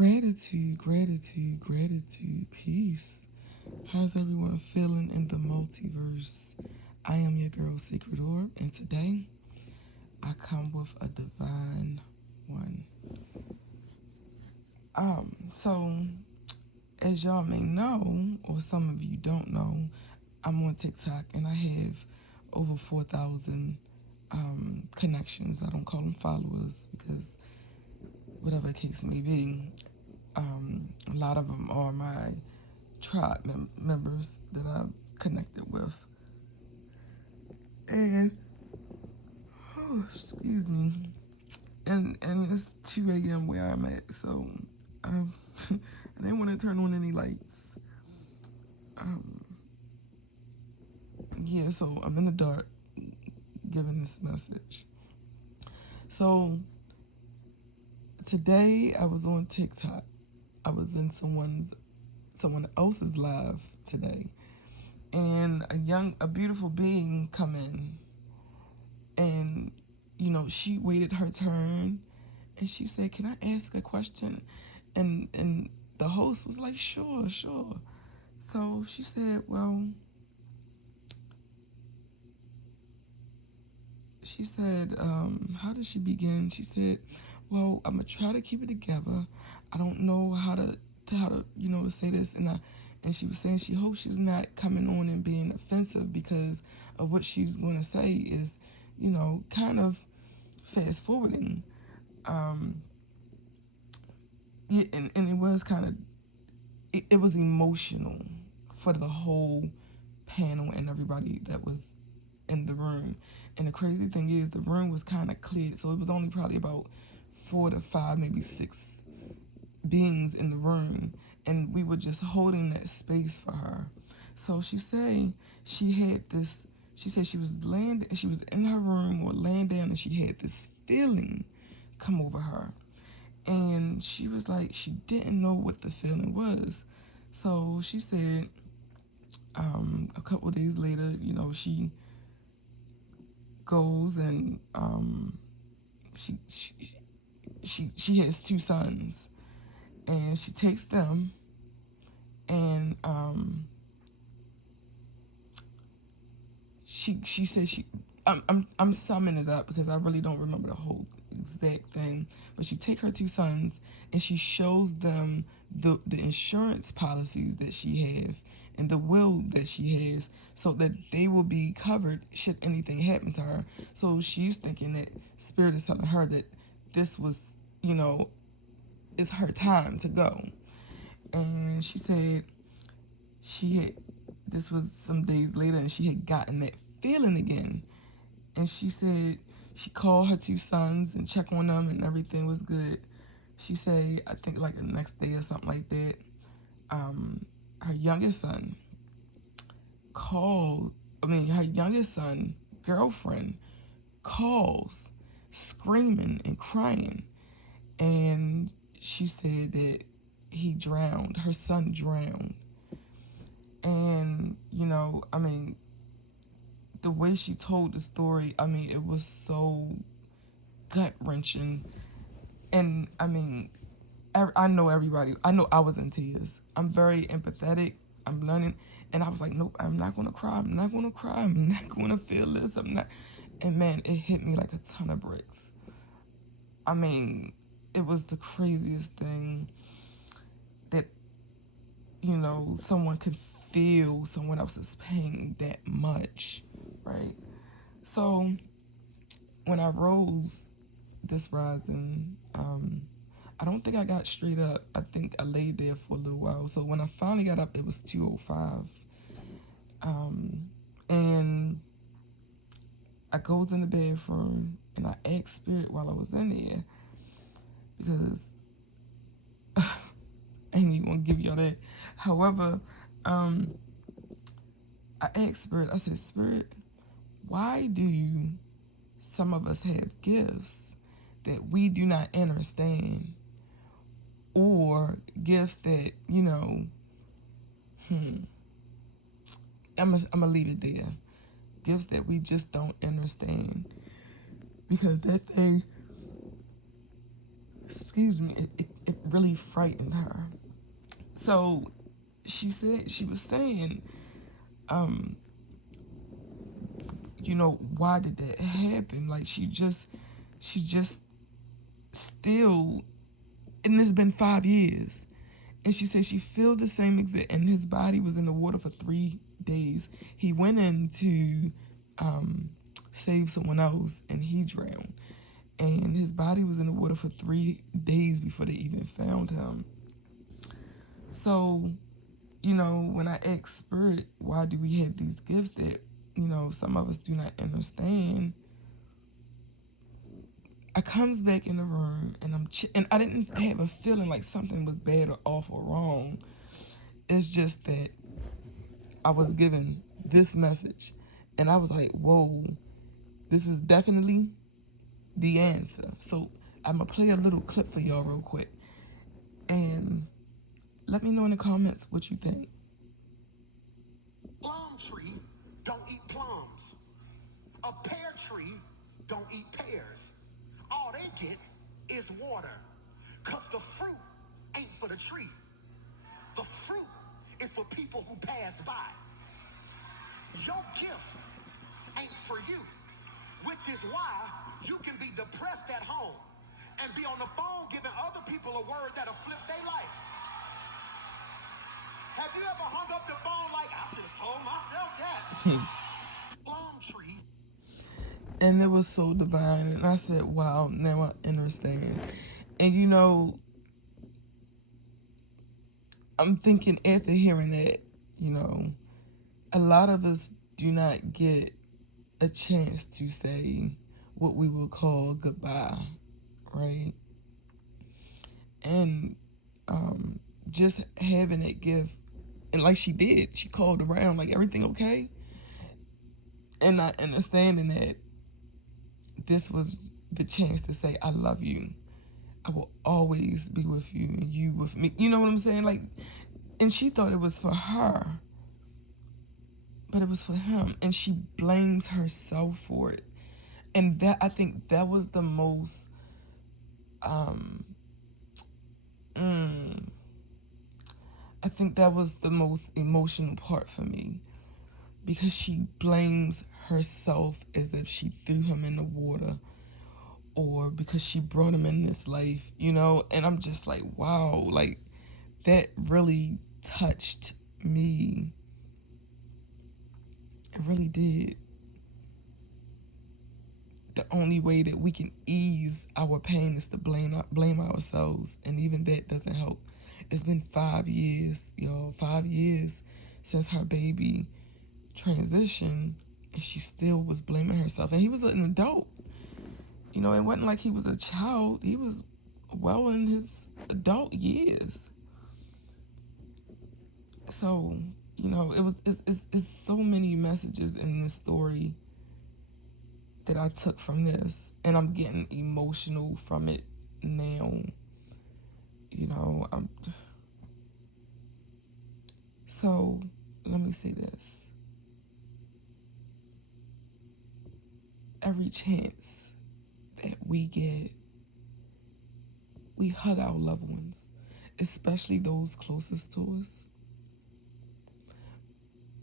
Gratitude, gratitude, gratitude, peace. How's everyone feeling in the multiverse? I am your girl, Sacred Orb, and today I come with a divine one. So as y'all may know, or some of you don't know, I'm on TikTok and I have over 4,000 connections. I don't call them followers because whatever the case may be, a lot of them are my tribe members that I've connected with. And, excuse me, and it's 2 a.m. where I'm at, so I didn't want to turn on any lights. Yeah, so I'm in the dark giving this message. So today I was on TikTok. I was in someone else's live today, and a beautiful being come in, and she waited her turn, and she said, "Can I ask a question?" And the host was like, "Sure, sure." So she said, "Well," she said, "How did she begin?" She said, "Well, I'm gonna try to keep it together. I don't know how to to say this." And she was saying she hopes she's not coming on and being offensive because of what she's going to say is, kind of fast forwarding. Yeah, and it was kind of, it was emotional for the whole panel and everybody that was in the room. And the crazy thing is, the room was kind of cleared, so it was only probably about 4 to 5, maybe 6 beings in the room, and we were just holding that space for her. So she said she had this. She said she was in her room or laying down, and she had this feeling come over her, and she was like she didn't know what the feeling was. So she said, a couple of days later, she goes and she has 2 sons, and she takes them, and she says I'm summing it up because I really don't remember the whole exact thing, but she take her 2 sons and she shows them the insurance policies that she have and the will that she has, so that they will be covered should anything happen to her. So she's thinking that Spirit is telling her that this was, it's her time to go. And she said this was some days later, and she had gotten that feeling again. And she said she called her 2 sons and checked on them, and everything was good. She said, I think like the next day or something like that, her youngest son her youngest son girlfriend calls, screaming and crying, and she said that he drowned. Her son drowned. And the way she told the story, it was so gut-wrenching. And I know everybody, I know I was in tears. I'm very empathetic. I'm learning. And I was like, nope, I'm not going to cry. I'm not going to cry. I'm not going to feel this. I'm not. And man, it hit me like a ton of bricks. It was the craziest thing that, someone could feel someone else's pain that much, right? So when I rose this rising, I don't think I got straight up. I think I laid there for a little while. So when I finally got up, it was 2:05. And I goes in the bathroom and I asked Spirit while I was in there, because I ain't even gonna give y'all that. However, I asked Spirit, I said, Spirit, why do some of us have gifts that we do not understand, or gifts that, I'm gonna leave it there. Gifts that we just don't understand. Because that thing, excuse me, it really frightened her. So she was saying, um, why did that happen? Like she just still, and it's been 5 years. And she said she feel the same exact, and his body was in the water for 3 days. He went in to save someone else, and he drowned. And his body was in the water for 3 days before they even found him. So, when I ask Spirit, why do we have these gifts that, some of us do not understand? I comes back in the room and and I didn't have a feeling like something was bad or off or wrong. It's just that I was given this message, and I was like, whoa, this is definitely the answer. So I'm gonna play a little clip for y'all real quick, and let me know in the comments what you think. Plum tree don't eat plums. A pear tree don't eat pears. All they get is water. Because the fruit ain't for the tree. The fruit is for people who pass by. Your gift ain't for you, which is why you can be depressed at home and be on the phone giving other people a word that'll flip their life. Have you ever hung up the phone like, I should have told myself that? Plum tree. And it was so divine, and I said, wow, now I understand. And I'm thinking after hearing that, a lot of us do not get a chance to say what we would call goodbye, right? And just having that gift, and like she did, she called around, like, everything okay? And not understanding that this was the chance to say, I love you. I will always be with you, and you with me. You know what I'm saying? Like, and she thought it was for her, but it was for him, and she blames herself for it. And that, I think that was the most I think that was the most emotional part for me, because she blames herself as if she threw him in the water, or because she brought him in this life, and I'm just like, wow, like, that really touched me. It really did. The only way that we can ease our pain is to blame ourselves, and even that doesn't help. It's been 5 years, y'all, 5 years since her baby transitioned, and she still was blaming herself. And he was an adult. It wasn't like he was a child. He was well in his adult years. So, it's so many messages in this story that I took from this, and I'm getting emotional from it now. So let me say this. Every chance that we get, we hug our loved ones, especially those closest to us.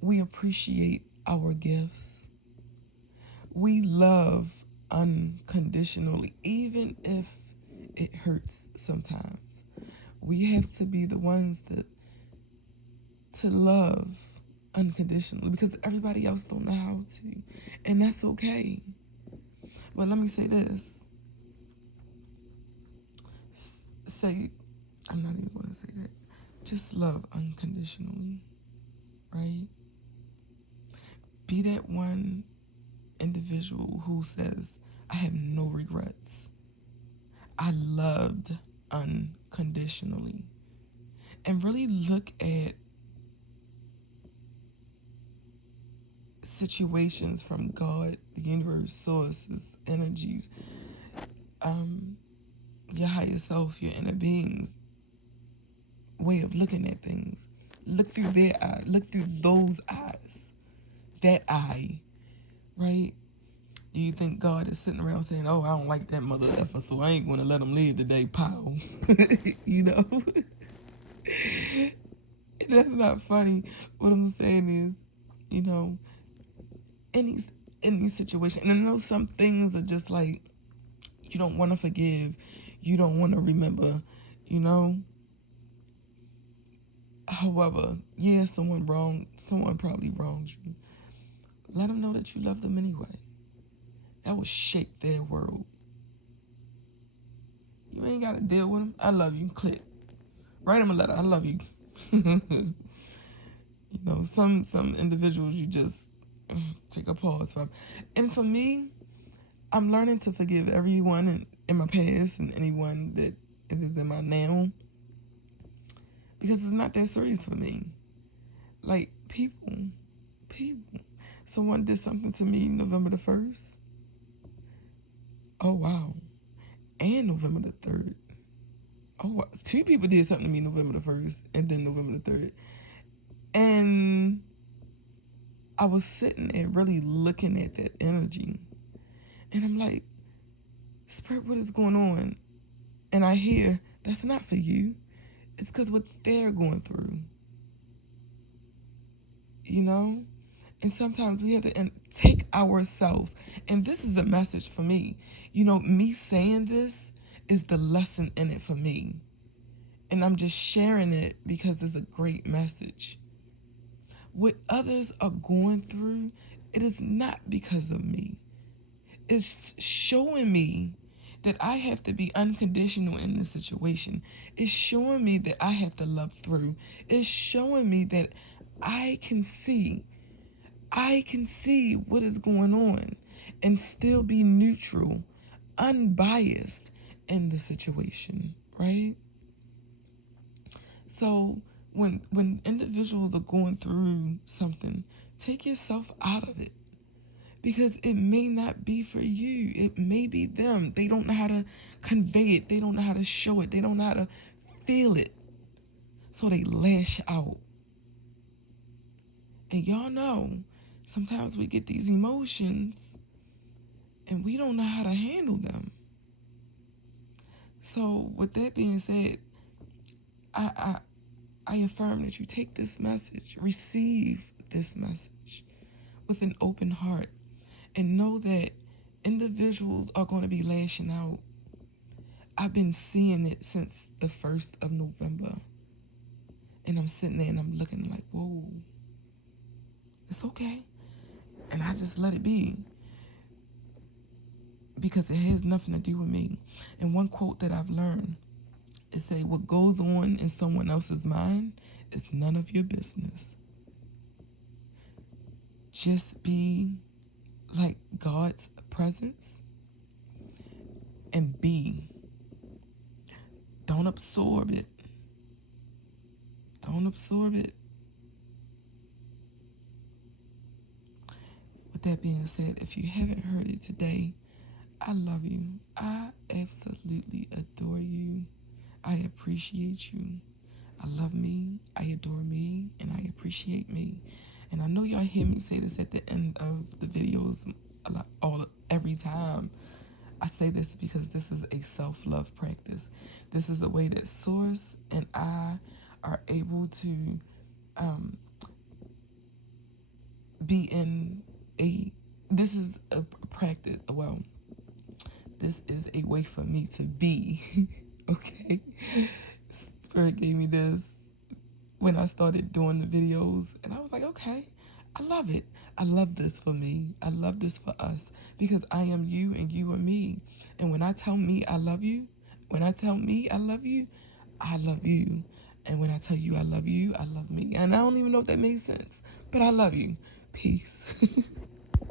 We appreciate our gifts. We love unconditionally, even if it hurts sometimes. We have to be the ones to love unconditionally, because everybody else don't know how to, and that's okay. But let me say this. I'm not even going to say that. Just love unconditionally, right? Be that one individual who says, I have no regrets. I loved unconditionally. And really look at situations from God, the universe, sources, energies, your higher self, your inner beings, way of looking at things. Look through their eye. Look through those eyes. That eye, right? Do you think God is sitting around saying, "Oh, I don't like that mother effer, so I ain't going to let him live today, pow"? You know? That's not funny. What I'm saying is, you know, any any situation, and I know some things are just like you don't want to forgive, you don't want to remember, you know. However, yeah, someone probably wronged you. Let them know that you love them anyway. That will shape their world. You ain't got to deal with them. I love you. Click. Write them a letter. I love you. You know, some individuals you just take a pause from. And for me, I'm learning to forgive everyone in my past and anyone that is in my now, because it's not that serious for me. Like people. Someone did something to me November the 1st. Oh wow. And November the 3rd. Oh wow. Two people did something to me November the 1st and then November the 3rd. And I was sitting there really looking at that energy. And I'm like, Spirit, what is going on? And I hear, that's not for you. It's because what they're going through. You know? And sometimes we have to take ourselves. And this is a message for me. You know, me saying this is the lesson in it for me. And I'm just sharing it because it's a great message. What others are going through, it is not because of me. It's showing me that I have to be unconditional in this situation. It's showing me that I have to love through. It's showing me that I can see what is going on and still be neutral, unbiased in the situation, right? So when individuals are going through something, take yourself out of it, because it may not be for you. It may be them. They don't know how to convey it. They don't know how to show it. They don't know how to feel it. So they lash out. And y'all know, sometimes we get these emotions and we don't know how to handle them. So with that being said, I affirm that you take this message, receive this message with an open heart, and know that individuals are going to be lashing out. I've been seeing it since the 1st of November. And I'm sitting there and I'm looking like, whoa, it's okay. And I just let it be, because it has nothing to do with me. And one quote that I've learned is say, what goes on in someone else's mind is none of your business. Just be like God's presence and be. Don't absorb it. Don't absorb it. With that being said, if you haven't heard it today, I love you. I absolutely adore you. I appreciate you. I love me, I adore me, and I appreciate me. And I know y'all hear me say this at the end of the videos every time. I say this because this is a self-love practice. This is a way that Source and I are able to be in this is a practice, well, this is a way for me to be, okay? Spirit gave me this when I started doing the videos, and I was like, okay, I love it. I love this for me. I love this for us, because I am you and you are me. And when I tell me I love you, when I tell me I love you, I love you. And when I tell you I love you, I love me. And I don't even know if that makes sense, but I love you. Peace.